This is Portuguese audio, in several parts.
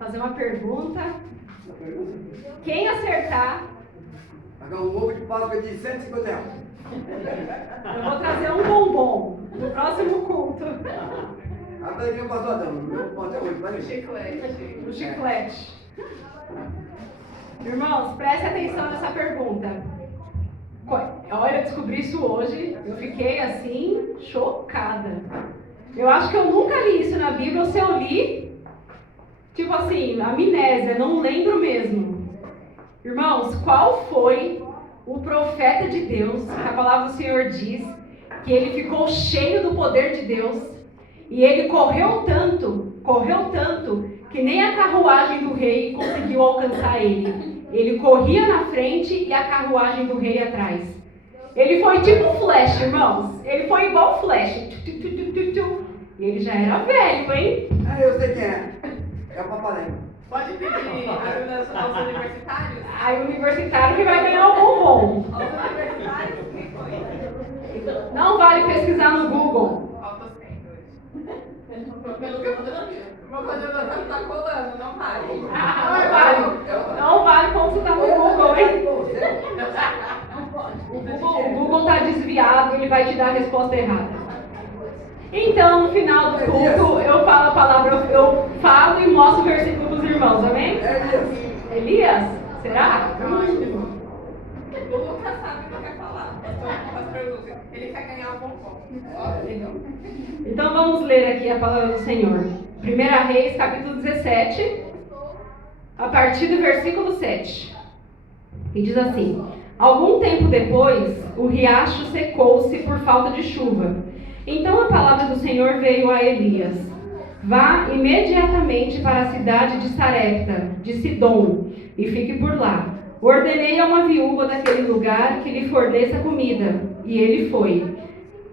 fazer uma pergunta. Quem acertar... Agora um ovo de Páscoa de 150 reais. Eu vou trazer um bombom no próximo culto. Até que eu passo Adão. Meu ponto é hoje, vai Chiclete. O chiclete. Irmãos, preste atenção nessa pergunta. Olha, eu descobri isso hoje. Eu fiquei assim, chocada. Eu acho que eu nunca li isso na Bíblia. Ou se eu li, tipo assim, amnésia, não lembro mesmo. Irmãos, qual foi o profeta de Deus, que a palavra do Senhor diz, que ele ficou cheio do poder de Deus, e ele correu tanto, que nem a carruagem do rei conseguiu alcançar ele. Ele corria na frente e a carruagem do rei atrás. Ele foi tipo um flash, irmãos. Ele foi igual um flash. E ele já era velho, hein? Eu sei quem é. É o Papaléu. Pode pedir ajuda aos universitários? Aí o universitário que vai ganhar o bombom. Aos universitários, quem foi? Não vale pesquisar no Google. Autoscrendo hoje. Pelo que eu tô dando. Uma coisa não tá colando, não vale. Não vale consultar no Google, hein? O Google tá desviado, ele vai te dar a resposta errada. Então, no final do culto, eu falo a palavra, eu falo e mostro o versículo para os irmãos, amém? Elias? Será? O Lucas sabe o que eu quero falar. Pastor Lucas, ele quer ganhar o bombom. Então vamos ler aqui a palavra do Senhor. 1 Reis, capítulo 17, a partir do versículo 7. E diz assim: Algum tempo depois, o riacho secou-se por falta de chuva. Então a palavra do Senhor veio a Elias: Vá imediatamente para a cidade de Sarepta, de Sidom, e fique por lá. Ordenei a uma viúva daquele lugar que lhe forneça comida. E ele foi.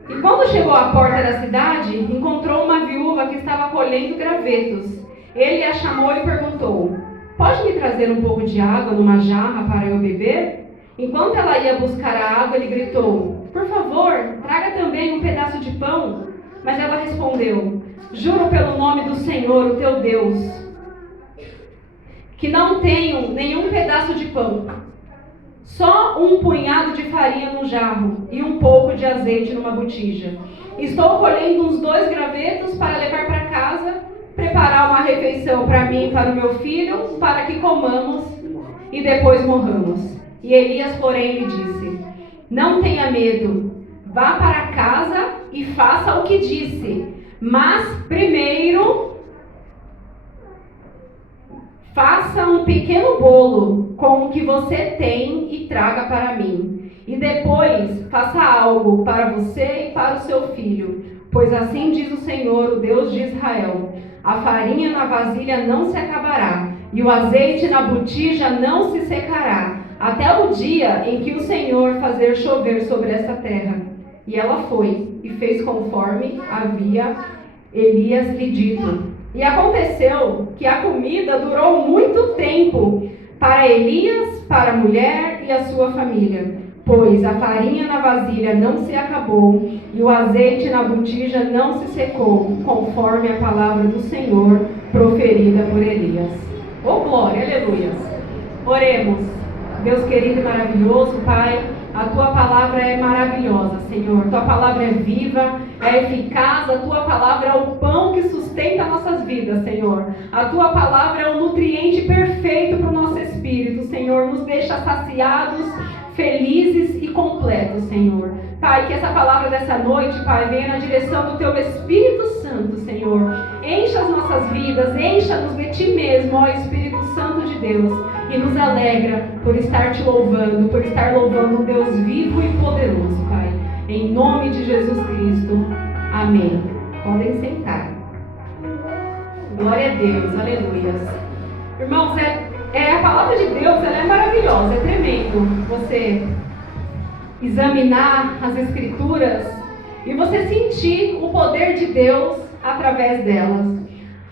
E quando chegou à porta da cidade, encontrou uma viúva que estava colhendo gravetos. Ele a chamou e perguntou: Pode me trazer um pouco de água numa jarra para eu beber? Enquanto ela ia buscar a água, ele gritou: Por favor, traga também um pedaço de pão. Mas ela respondeu: Juro pelo nome do Senhor, o teu Deus, que não tenho nenhum pedaço de pão. Só um punhado de farinha no jarro e um pouco de azeite numa botija. Estou colhendo uns 2 gravetos para levar para casa, preparar uma refeição para mim e para o meu filho, para que comamos e depois morramos. E Elias, porém, lhe disse: Não tenha medo, vá para casa e faça o que disse, mas primeiro faça um pequeno bolo com o que você tem e traga para mim. E depois faça algo para você e para o seu filho. Pois assim diz o Senhor, o Deus de Israel: a farinha na vasilha não se acabará, e o azeite na botija não se secará, até o dia em que o Senhor fazer chover sobre essa terra. E ela foi e fez conforme havia Elias lhe dito. E aconteceu que a comida durou muito tempo para Elias, para a mulher e a sua família, pois a farinha na vasilha não se acabou e o azeite na botija não se secou, conforme a palavra do Senhor proferida por Elias. Oh glória, aleluia! Oremos. Deus querido e maravilhoso, Pai, a Tua palavra é maravilhosa, Senhor. Tua palavra é viva, é eficaz. A Tua palavra é o pão que sustenta nossas vidas, Senhor. A Tua palavra é o nutriente perfeito para o nosso espírito, Senhor. Nos deixa saciados, felizes e completos, Senhor. Pai, que essa palavra dessa noite, Pai, venha na direção do Teu Espírito Santo, Senhor. Encha as nossas vidas, encha-nos de Ti mesmo, ó Espírito Santo de Deus. E nos alegra por estar Te louvando, por estar louvando um Deus vivo e poderoso, Pai. Em nome de Jesus Cristo. Amém. Podem sentar. Glória a Deus, aleluia. Irmãos, a palavra de Deus, ela é maravilhosa, é tremendo você examinar as Escrituras e você sentir o poder de Deus através delas.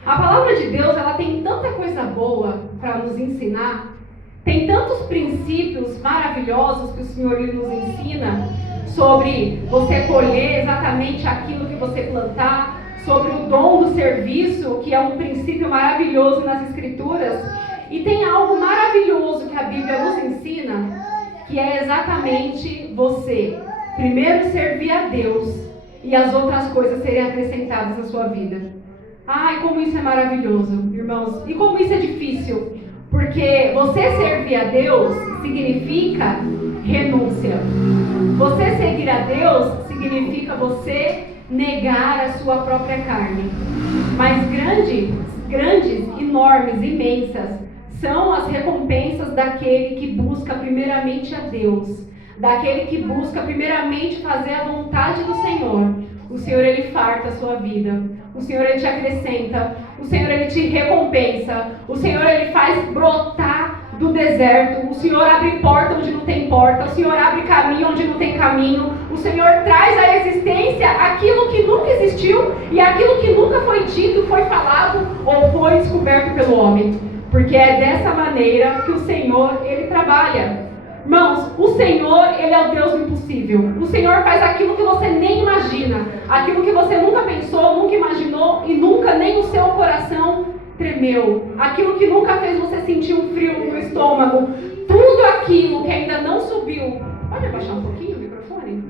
A palavra de Deus, ela tem tanta coisa boa para nos ensinar, tem tantos princípios maravilhosos que o Senhor nos ensina sobre você colher exatamente aquilo que você plantar, sobre o dom do serviço, que é um princípio maravilhoso nas Escrituras. E tem algo maravilhoso que a Bíblia nos ensina, que é exatamente você primeiro servir a Deus e as outras coisas serem acrescentadas na sua vida. Ai, como isso é maravilhoso, irmãos. E como isso é difícil. Porque você servir a Deus significa renúncia. Você seguir a Deus significa você negar a sua própria carne. Mas grandes, enormes, imensas são as recompensas daquele que busca primeiramente a Deus, daquele que busca primeiramente fazer a vontade do Senhor. O Senhor, Ele farta a sua vida. O Senhor, Ele te acrescenta. O Senhor, Ele te recompensa. O Senhor, Ele faz brotar do deserto. O Senhor abre porta onde não tem porta. O Senhor abre caminho onde não tem caminho. O Senhor traz à existência aquilo que nunca existiu e aquilo que nunca foi dito, foi falado ou foi descoberto pelo homem. Porque é dessa maneira que o Senhor, Ele trabalha. Irmãos, o Senhor, Ele é o Deus do impossível. O Senhor faz aquilo que você nem imagina. Aquilo que você nunca pensou, nunca imaginou e nunca nem o seu coração tremeu. Aquilo que nunca fez você sentir um frio no estômago. Tudo aquilo que ainda não subiu. Pode abaixar um pouquinho o microfone?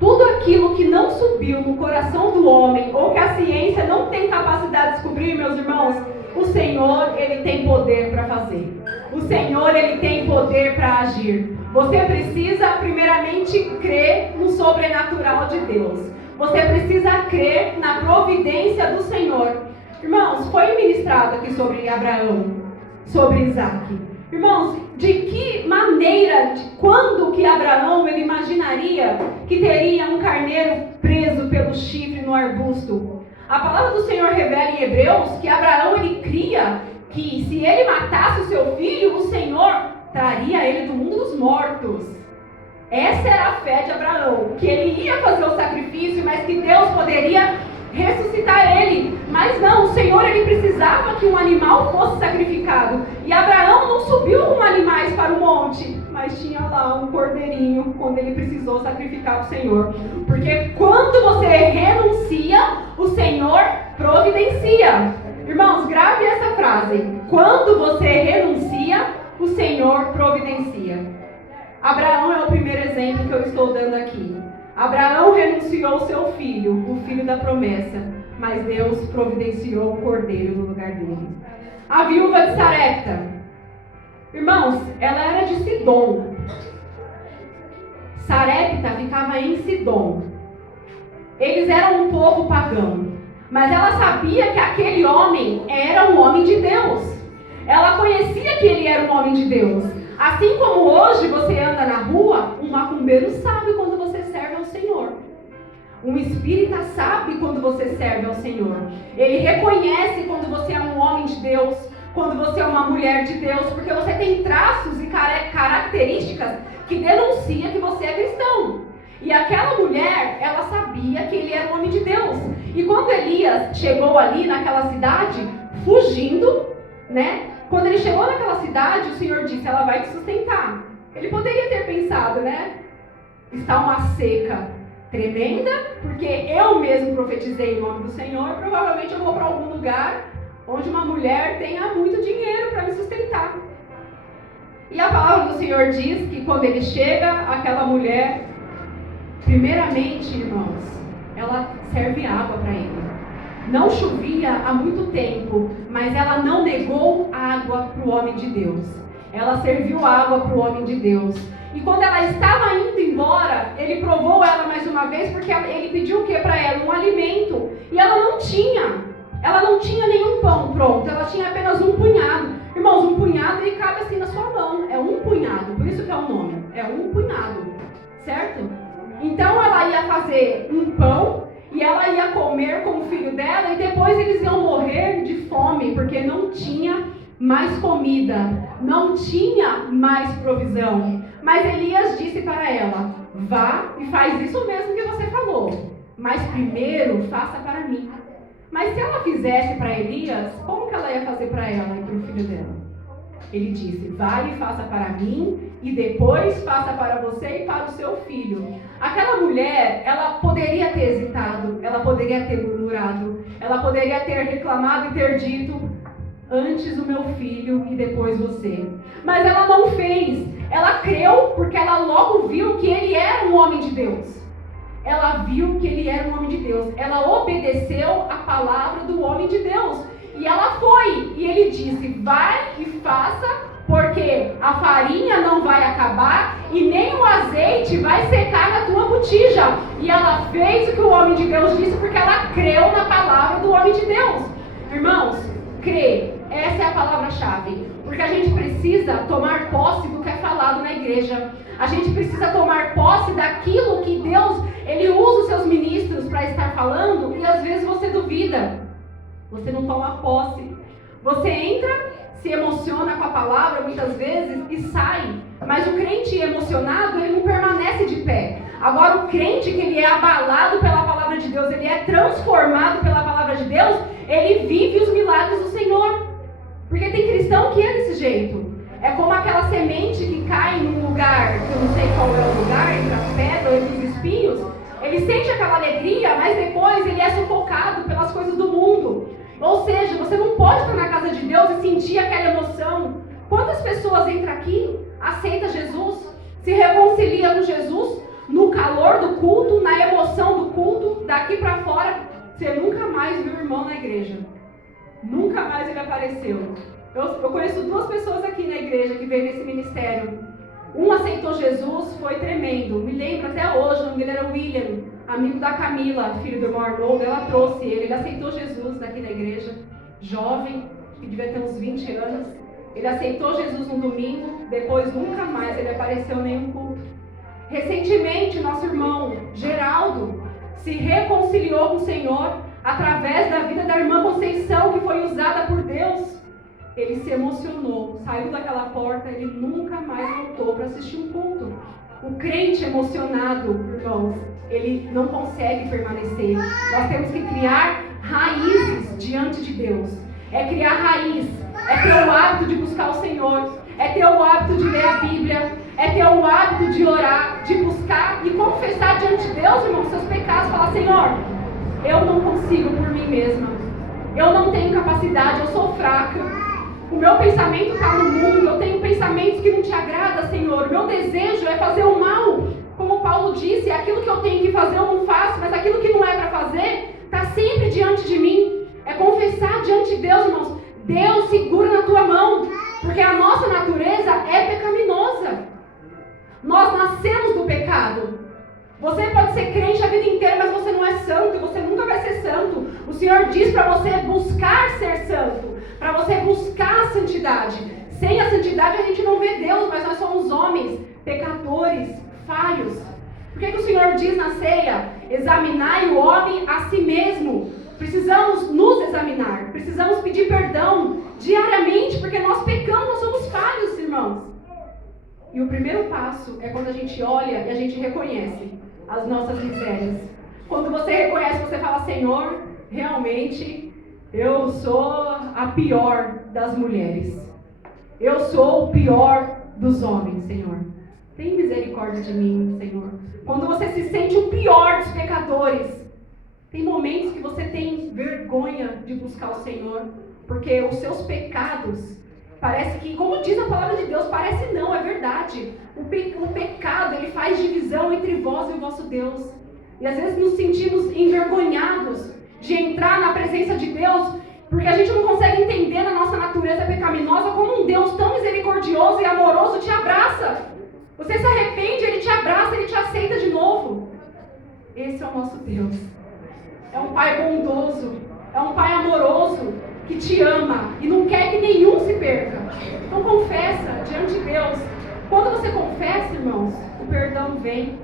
Tudo aquilo que não subiu no coração do homem ou que a ciência não tem capacidade de descobrir, meus irmãos, o Senhor, Ele tem poder para fazer. O Senhor, Ele tem poder para agir. Você precisa primeiramente crer no sobrenatural de Deus. Você precisa crer na providência do Senhor. Irmãos, foi ministrado aqui sobre Abraão, sobre Isaac. Irmãos, de que maneira, quando que Abraão ele imaginaria que teria um carneiro preso pelo chifre no arbusto? A palavra do Senhor revela em Hebreus que Abraão ele cria que se ele matasse o seu filho, o Senhor traria ele do mundo dos mortos. Essa era a fé de Abraão, que ele ia fazer o sacrifício, mas que Deus poderia ressuscitar ele. Mas não, o Senhor ele precisava que um animal fosse sacrificado. E Abraão não subiu com animais para o monte, mas tinha lá um cordeirinho quando ele precisou sacrificar o Senhor. Porque quando você renuncia, o Senhor providencia. Irmãos, grave essa frase. Quando você renuncia, o Senhor providencia. Abraão é o primeiro exemplo que eu estou dando aqui. Abraão renunciou ao seu filho, o filho da promessa, mas Deus providenciou o cordeiro no lugar dele. A viúva de Sarepta. Irmãos, ela era de Sidom. Sarepta ficava em Sidom. Eles eram um povo pagão. Mas ela sabia que aquele homem era um homem de Deus. Ela conhecia que ele era um homem de Deus. Assim como hoje você anda na rua, um macumbeiro sabe quando você serve ao Senhor. Um espírita sabe quando você serve ao Senhor. Ele reconhece quando você é um homem de Deus, quando você é uma mulher de Deus, porque você tem traços e características que denunciam que você é cristão. E aquela mulher, ela sabia que ele era um homem de Deus. E quando Elias chegou ali naquela cidade, fugindo, né? Quando ele chegou naquela cidade, o Senhor disse, ela vai te sustentar. Ele poderia ter pensado, né? Está uma seca tremenda, porque eu mesmo profetizei em nome do Senhor, provavelmente eu vou para algum lugar onde uma mulher tenha muito dinheiro para me sustentar. E a palavra do Senhor diz que quando ele chega, aquela mulher, primeiramente, irmãos, ela serve água para ele. Não chovia há muito tempo, mas ela não negou água para o homem de Deus. Ela serviu água para o homem de Deus. E quando ela estava indo embora, ele provou ela mais uma vez, porque ele pediu o que para ela? Um alimento. E ela não tinha. Ela não tinha nenhum pão pronto, ela tinha apenas um punhado. Irmãos, um punhado ele cabe assim na sua mão. É um punhado, por isso que é o nome. É um punhado, certo? Então ela ia fazer um pão e ela ia comer com o filho dela e depois eles iam morrer de fome, porque não tinha mais comida, não tinha mais provisão. Mas Elias disse para ela, vá e faz isso mesmo que você falou, mas primeiro faça para mim. Mas se ela fizesse para Elias, como que ela ia fazer para ela e para o filho dela? Ele disse, vá e faça para mim e depois faça para você e para o seu filho. Aquela mulher, ela poderia ter hesitado, ela poderia ter murmurado, ela poderia ter reclamado e ter dito: antes o meu filho e depois você. Mas ela não fez. Ela creu porque ela logo viu que ele era um homem de Deus. Ela viu que ele era um homem de Deus. Ela obedeceu a palavra do homem de Deus. E ela foi. E ele disse: vai e faça, porque a farinha não vai acabar e nem o azeite vai secar na tua botija. E ela fez o que o homem de Deus disse porque ela creu na palavra do homem de Deus. Irmãos, crer, essa é a palavra-chave. Porque a gente precisa tomar posse do que é falado na igreja. A gente precisa tomar posse daquilo que Deus, Ele usa os seus ministros para estar falando, e às vezes você duvida. Você não toma posse. Você entra, se emociona com a palavra muitas vezes e sai. Mas o crente emocionado, ele não permanece de pé. Agora o crente que ele é abalado pela palavra de Deus, ele é transformado pela palavra de Deus, ele vive os milagres do Senhor. Porque tem cristão que é desse jeito. É como aquela semente que cai num lugar, que eu não sei qual é o lugar, entre as pedras, entre os espinhos. Ele sente aquela alegria, mas depois ele é sufocado pelas coisas do mundo. Ou seja, você não pode estar na casa de Deus e sentir aquela emoção. Quantas pessoas entram aqui, aceitam Jesus, se reconcilia com Jesus, no calor do culto, na emoção do culto, daqui para fora, você nunca mais viu o irmão na igreja. Nunca mais ele apareceu. Eu conheço 2 pessoas aqui na igreja que veio nesse ministério. Um aceitou Jesus, foi tremendo. Me lembro até hoje, o nome dele era William, amigo da Camila, filho do irmão Arnoldo. Ela trouxe ele aceitou Jesus daqui na igreja. Jovem, que devia ter uns 20 anos. Ele aceitou Jesus no domingo, depois nunca mais ele apareceu em nenhum culto. Recentemente, nosso irmão Geraldo se reconciliou com o Senhor através da vida da irmã Conceição, que foi usada por Deus. Ele se emocionou, saiu daquela porta, ele nunca mais voltou para assistir um culto. O crente emocionado, irmãos, ele não consegue permanecer. Nós temos que criar raízes diante de Deus. É criar raiz, é ter o hábito de buscar o Senhor, é ter o hábito de ler a Bíblia, é ter o hábito de orar, de buscar e confessar diante de Deus, irmão, seus pecados. Falar: Senhor, eu não consigo por mim mesma, eu não tenho capacidade, eu sou fraca, o meu pensamento está no mundo, eu tenho pensamentos que não te agradam, Senhor, o meu desejo é fazer o mal, como Paulo disse, aquilo que eu tenho que fazer eu não faço, mas aquilo que não é para fazer, está sempre diante de mim. É confessar diante de Deus, irmãos. Deus segura na tua mão, porque a nossa natureza é pecaminosa. Nós nascemos do pecado. Você pode ser crente a vida inteira, mas você não é santo, e você nunca vai ser santo. O Senhor diz para você buscar ser santo, para você buscar a santidade. Sem a santidade a gente não vê Deus, mas nós somos homens, pecadores, falhos. Por que o Senhor diz na ceia? Examinai o homem a si mesmo. Precisamos nos examinar, precisamos pedir perdão diariamente, porque nós pecamos, nós somos falhos, irmãos. E o primeiro passo é quando a gente olha e a gente reconhece as nossas misérias. Quando você reconhece, você fala: Senhor, realmente eu sou a pior das mulheres. Eu sou o pior dos homens, Senhor. Tem misericórdia de mim, Senhor. Quando você se sente o pior dos pecadores, tem momentos que você tem vergonha de buscar o Senhor, porque os seus pecados, parece que, como diz a palavra de Deus, parece não, é verdade. O pecado, ele faz divisão entre vós e o vosso Deus. E às vezes nos sentimos envergonhados de entrar na presença de Deus, porque a gente não consegue entender na nossa natureza pecaminosa como um Deus tão misericordioso e amoroso te abraça. Você se arrepende, Ele te abraça, Ele te aceita de novo. Esse é o nosso Deus. É um Pai bondoso, é um Pai amoroso, que te ama e não quer que nenhum se perca. Então confessa diante de Deus. Quando você confessa, irmãos, o perdão vem.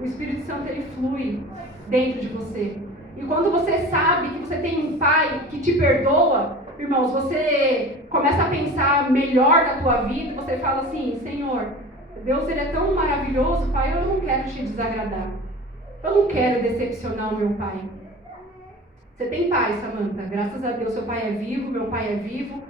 O Espírito Santo, ele flui dentro de você. E quando você sabe que você tem um Pai que te perdoa, irmãos, você começa a pensar melhor da tua vida. Você fala assim: Senhor, Deus, ele é tão maravilhoso, Pai, eu não quero te desagradar. Eu não quero decepcionar o meu Pai. Você tem pai, Samanta? Graças a Deus, seu pai é vivo, meu pai é vivo.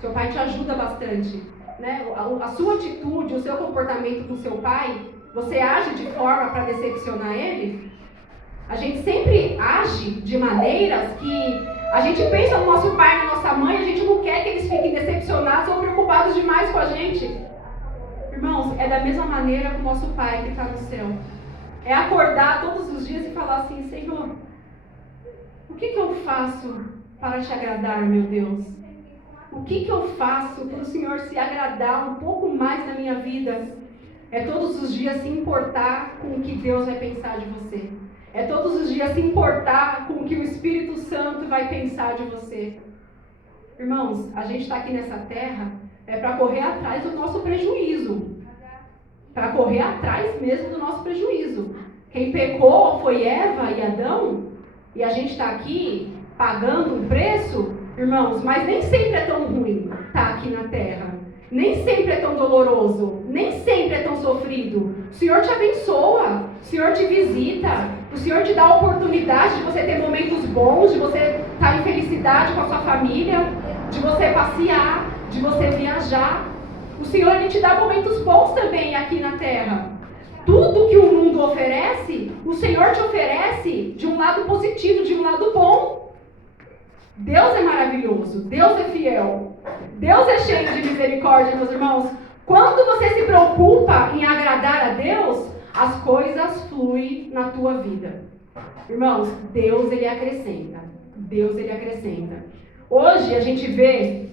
Seu pai te ajuda bastante. né, a sua atitude, o seu comportamento com o seu pai, você age de forma para decepcionar ele? A gente sempre age de maneiras que a gente pensa no nosso pai e na nossa mãe, a gente não quer que eles fiquem decepcionados ou preocupados demais com a gente. Irmãos, é da mesma maneira com o nosso pai que está no céu. É acordar todos os dias e falar assim: Senhor, o que eu faço para te agradar, meu Deus? O que eu faço para o Senhor se agradar um pouco mais na minha vida? É todos os dias se importar com o que Deus vai pensar de você. É todos os dias se importar com o que o Espírito Santo vai pensar de você. Irmãos, a gente está aqui nessa terra para correr atrás do nosso prejuízo. Para correr atrás mesmo do nosso prejuízo. Quem pecou foi Eva e Adão, e a gente está aqui pagando um preço, irmãos, mas nem sempre é tão ruim estar aqui na terra. Nem sempre é tão doloroso, nem sempre é tão sofrido. O Senhor te abençoa, o Senhor te visita, o Senhor te dá a oportunidade de você ter momentos bons, de você estar em felicidade com a sua família, de você passear, de você viajar. O Senhor, Ele te dá momentos bons também aqui na terra. Tudo que o mundo oferece, o Senhor te oferece de um lado positivo, de um lado bom. Deus é maravilhoso, Deus é fiel, Deus é cheio de misericórdia, meus irmãos. Quando você se preocupa em agradar a Deus, as coisas fluem na tua vida. Irmãos, Deus, Ele acrescenta. Deus, Ele acrescenta. Hoje a gente vê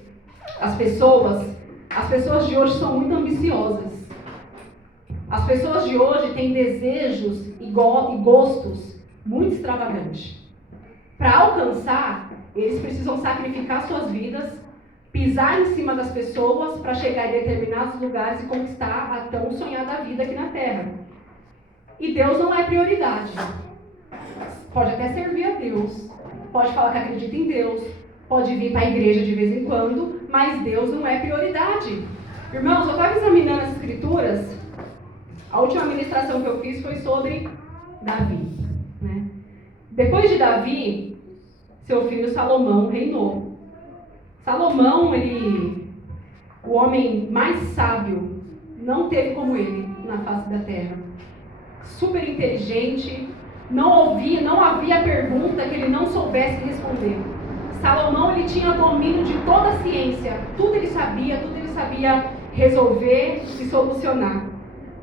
as pessoas de hoje são muito ambiciosas. As pessoas de hoje têm desejos e gostos muito extravagantes. Para alcançar, eles precisam sacrificar suas vidas, pisar em cima das pessoas para chegar em determinados lugares e conquistar a tão sonhada vida aqui na Terra. E Deus não é prioridade. Pode até servir a Deus, pode falar que acredita em Deus, pode vir para a igreja de vez em quando, mas Deus não é prioridade. Irmãos, eu estava examinando as escrituras, a última ministração que eu fiz foi sobre Davi, né? Depois de Davi, seu filho Salomão reinou. Salomão, o homem mais sábio, não teve como ele na face da terra. Super inteligente, não havia pergunta que ele não soubesse responder. Salomão, ele tinha domínio de toda a ciência, tudo ele sabia resolver e solucionar.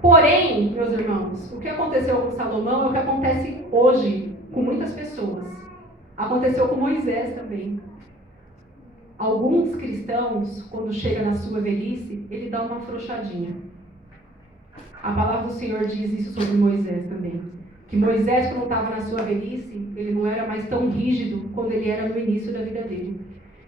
Porém, meus irmãos, o que aconteceu com Salomão é o que acontece hoje com muitas pessoas. Aconteceu com Moisés também. Alguns cristãos, quando chega na sua velhice, ele dá uma afrouxadinha. A palavra do Senhor diz isso sobre Moisés também. Que Moisés, quando estava na sua velhice, ele não era mais tão rígido quando ele era no início da vida dele.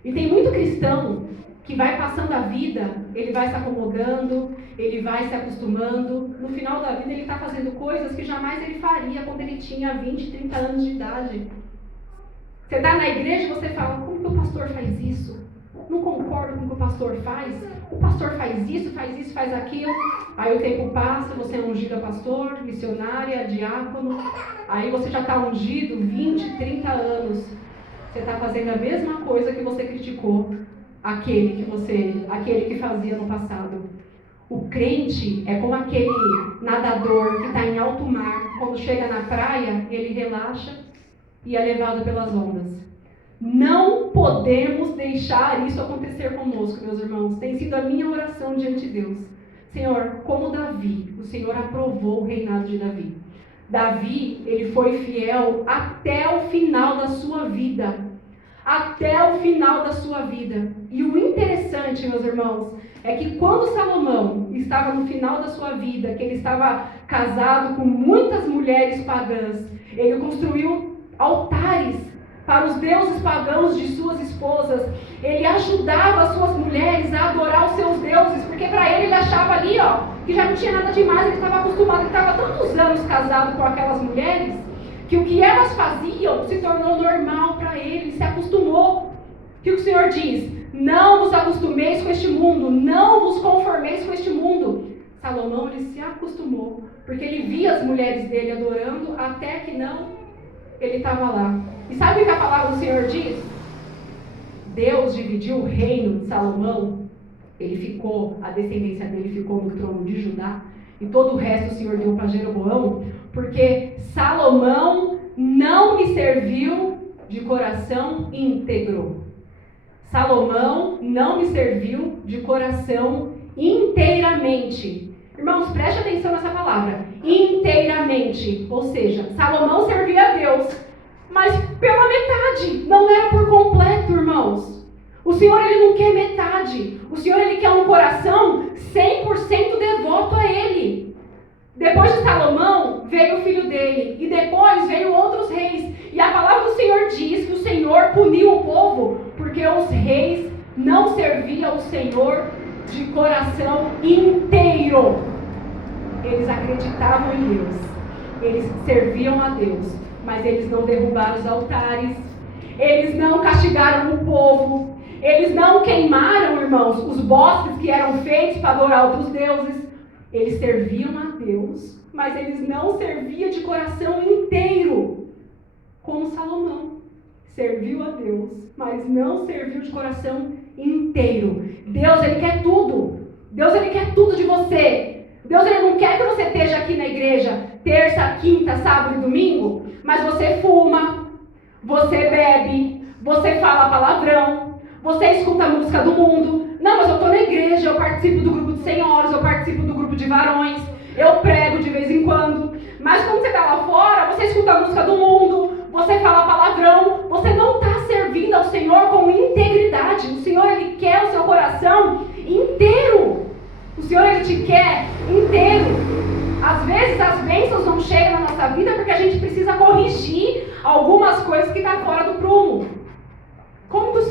E tem muito cristão que vai passando a vida, ele vai se acomodando, ele vai se acostumando. No final da vida, ele está fazendo coisas que jamais ele faria quando ele tinha 20, 30 anos de idade. Você está na igreja e você fala: como que o pastor faz isso? Não concordo com o que o pastor faz. O pastor faz isso, faz aquilo. Aí o tempo passa, você é ungido a pastor, missionária, diácono. Aí você já está ungido 20, 30 anos. Você está fazendo a mesma coisa que você criticou aquele que fazia no passado. O crente é como aquele nadador que está em alto mar. Quando chega na praia, ele relaxa e é levado pelas ondas. Não podemos deixar isso acontecer conosco, meus irmãos. Tem sido a minha oração diante de Deus. Senhor, como Davi, o Senhor aprovou o reinado de Davi. Davi, ele foi fiel até o final da sua vida. Até o final da sua vida. E o interessante, meus irmãos, é que quando Salomão estava no final da sua vida, que ele estava casado com muitas mulheres pagãs, ele construiu altares para os deuses pagãos de suas esposas. Ele ajudava as suas mulheres a adorar os seus deuses, porque para ele achava ali, que já não tinha nada demais, ele estava acostumado, ele estava tantos anos casado com aquelas mulheres, que o que elas faziam se tornou normal para ele, se acostumou. O que o Senhor diz? Não vos acostumeis com este mundo, não vos conformeis com este mundo. Salomão, ele se acostumou, porque ele via as mulheres dele adorando, até que não, ele estava lá. E sabe o que a palavra do Senhor diz? Deus dividiu o reino de Salomão a descendência dele ficou no trono de Judá, e todo o resto o Senhor deu para Jeroboão, porque Salomão não me serviu de coração íntegro. Salomão não me serviu de coração inteiramente. Irmãos, preste atenção nessa palavra. Inteiramente. Ou seja, Salomão servia a Deus, mas pela metade. Não era por completo, irmãos. O Senhor, Ele não quer metade. O Senhor, Ele quer um coração 100% devoto a Ele. Depois de Salomão, veio o filho dele. E depois veio outros reis. E a palavra do Senhor diz que o Senhor puniu o povo porque os reis não serviam o Senhor de coração inteiro. Eles acreditavam em Deus. Eles serviam a Deus. Mas eles não derrubaram os altares. Eles não castigaram o povo. Eles não queimaram, irmãos, os bosques que eram feitos para adorar outros deuses. Eles serviam a Deus, mas eles não serviam de coração inteiro, como Salomão. Serviu a Deus, mas não serviu de coração inteiro. Deus, Ele quer tudo. Deus, Ele quer tudo de você. Deus, Ele não quer que você esteja aqui na igreja terça, quinta, sábado e domingo, mas você fuma, você bebe, você fala palavrão, você escuta a música do mundo. Não, mas eu estou na igreja, eu participo do grupo de senhoras, eu participo do grupo de varões, eu prego de vez em quando. Mas quando você está lá fora, você escuta a música do mundo, você fala palavrão, você não está servindo ao Senhor com integridade. O Senhor, Ele quer o seu coração inteiro. O Senhor, Ele te quer inteiro. Às vezes as bênçãos não chegam na nossa vida porque a gente precisa corrigir algumas coisas que estão fora do prumo. Como que o Senhor